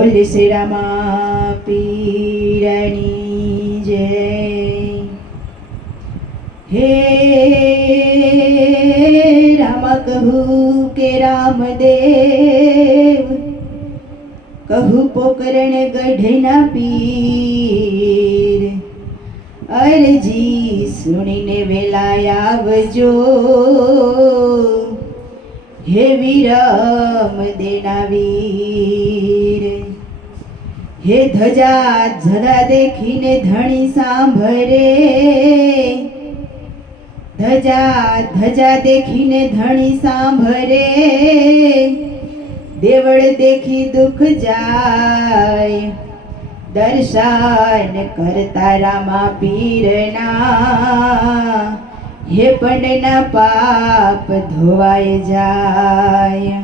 બોલ શ્રી રામા પીરની જય। હે રામ કહું કે રામદેવ, કહું પોકરણ ગઢના પીર, અરજી સુણીને વેલા આવજો, હે વિરમ દેના વીર। હે ધજા ધજા દેખીને ધણી સાંભળે, ધજા ધજા દેખીને ધણી સાંભળે, દેવળ દેખી દુઃખ જાય, દર્શન કરતા રામા પીરના, હે પંડના પાપ ધોવાય જાય।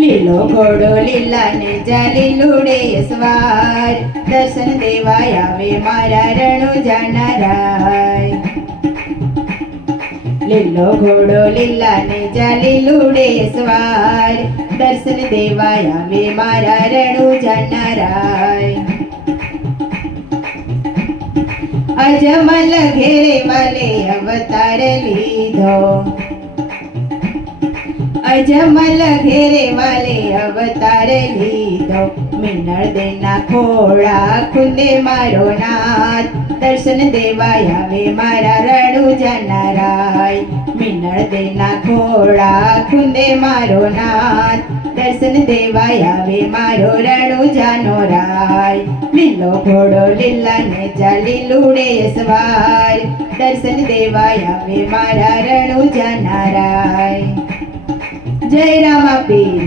લીલો ઘોડો લીલા ને જાલી લૂડે સવાર, દર્શન દેવા આવે મારા રણુજાના રાય। લીલો ઘોડો લીલા ને જાલી લૂડે સવાર, દર્શન દેવા આવે મારા રણુજાના રાય। અજમલ ઘેરે વાલે અવતાર લીધો, અજમલ ઘેરે વાલે અવતાર લીધો, મિનળ દેના ખોળા ખુંદે મારો નાથ, દર્શન દેવા આવે મારા રણુજાના રાય। મિનળ દેના ખોળા ખુંદે મારો નાથ, દર્શન દેવા આવે મારો રણુજાનો રાય। લીલો ઘોડો લીલા ને જાલી લૂડે સવાર, દર્શન દેવા આવે મારા રણુજાના રાય। જય રામા પીર।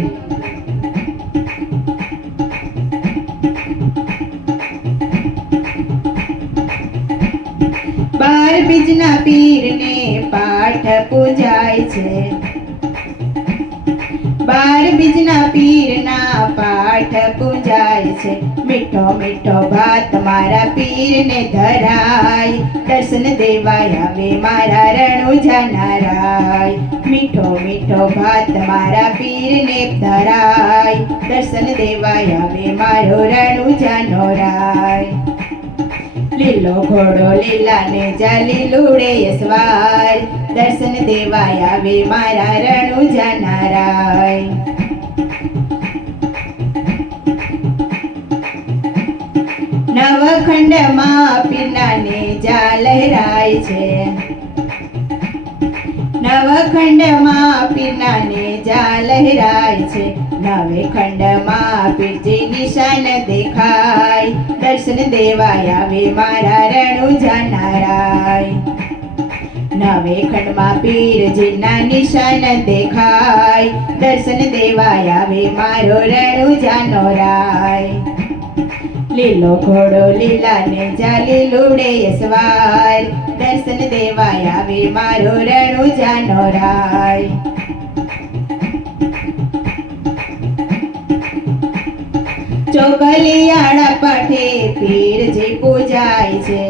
બાર બીજના પીરને પાઠ પૂજાય છે, બાર બીજના પીરના પાઠ પૂજાય છે, મીઠો મીઠો ભાત મારા પીરને ધરાય, દર્શન દેવા આવે મારા રણુજાના રાય। મીઠો મીઠો ભાત મારા પીરને ધરાય, દર્શન દેવા આવે મારો રણુજાનો રાય। લીલો ઘોડો લીલા ને જાલી લૂડે સવાર, દર્શન દેવા આવે મારા રણુજાના રાય। નવખંડમાં પીરના ને જા લહેરાય છે, નવખંડમાં પીરના ને જા લહેરાય છે, નવે ખંડમાં પીરજી નિશાન દેખાય, દર્શન દેવા આવે મારા રણુજાના રાય। નવે ખંડમાં પીરજીના નિશાન દેખાય, દર્શન દેવા આવે મારો રણુજાનો રાય। લીલો ઘોડો લીલા ને જાલી લૂડે સવાર, દર્શન દેવા આવે મારો રણુજાનો રાય। ચોકલિયાળા પાઠે પીરજી પૂજાય છે,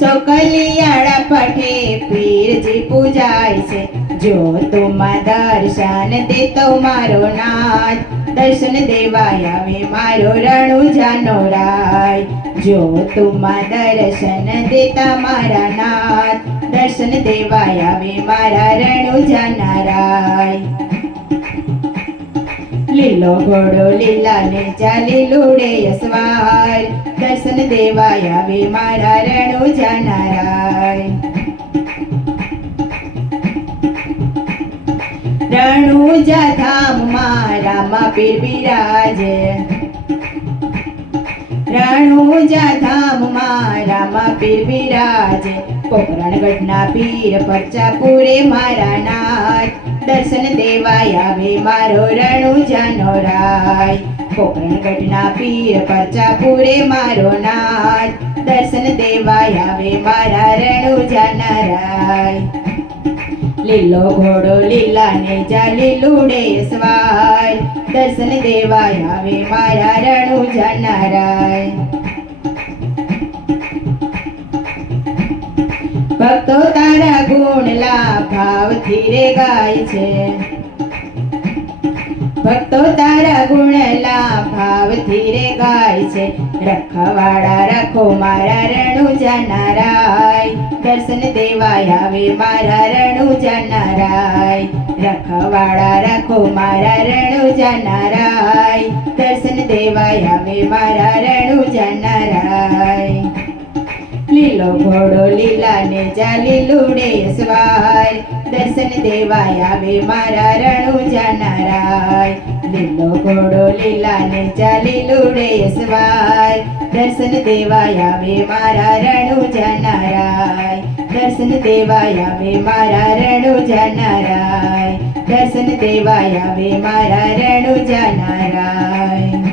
ચોકલિયાળા પાઠે પીરજી પૂજાય છે, જો તુમાં દર્શન દેતો મારો નાથ, દર્શન દેવા આવે મારો રણુજાનો રાય। જો તુમાં દર્શન દેતા મારા નાથ, દર્શન દેવા આવે મારા રણુજાના રાય। લીલો ઘોડો લીલા ને જાલી લૂડે સવાર, દર્શન દેવા આવે મારા રણુજાના રાય। રણુજા ધામમાં રામા પીર બિરાજે, રણુજા ધામમાં રામા પીર બિરાજે, પોકરણગઢના પીર પરચા પૂરે મારા નાથ, દર્શન દેવા આવે મારો રણુજાનો રાય। પોકરણગઢના પીર પરચા પૂરે મારો નાથ, દર્શન દેવા આવે મારા રણુજાના રાય। લીલો ઘોડો લીલા ને જાલી લૂડે સવાર, દર્શન દેવા આવે મારા રણુજાના રાય। ભક્તો તારા ગુણલા ભાવથી રે ગાય છે, ભક્તો તારા ગુણલા ભાવથી રે ગાય છે રખવાડા રાખો મારા રણુજા નારાય દર્શન દેવાય આવે મારા રણુજા નારાય રખવાડા રાખો મારા રણુજા નારાય દર્શન દેવાય આવે મારા રણુજા નારાય લીલો ઘોડો લીલા ને ચાલી લૂડે અસવાર દર્શન દેવાય આવે મારા રણુજા નારાય લીલો ઘોડો લીલા ને ચાલી લૂડે અસવાર દર્શન દેવાય આવે મારા રણુજા નારાય દર્શન દેવાય આવે મારા રણુજા નારાય દર્શન દેવાય આવે મારા રણુજા નારાય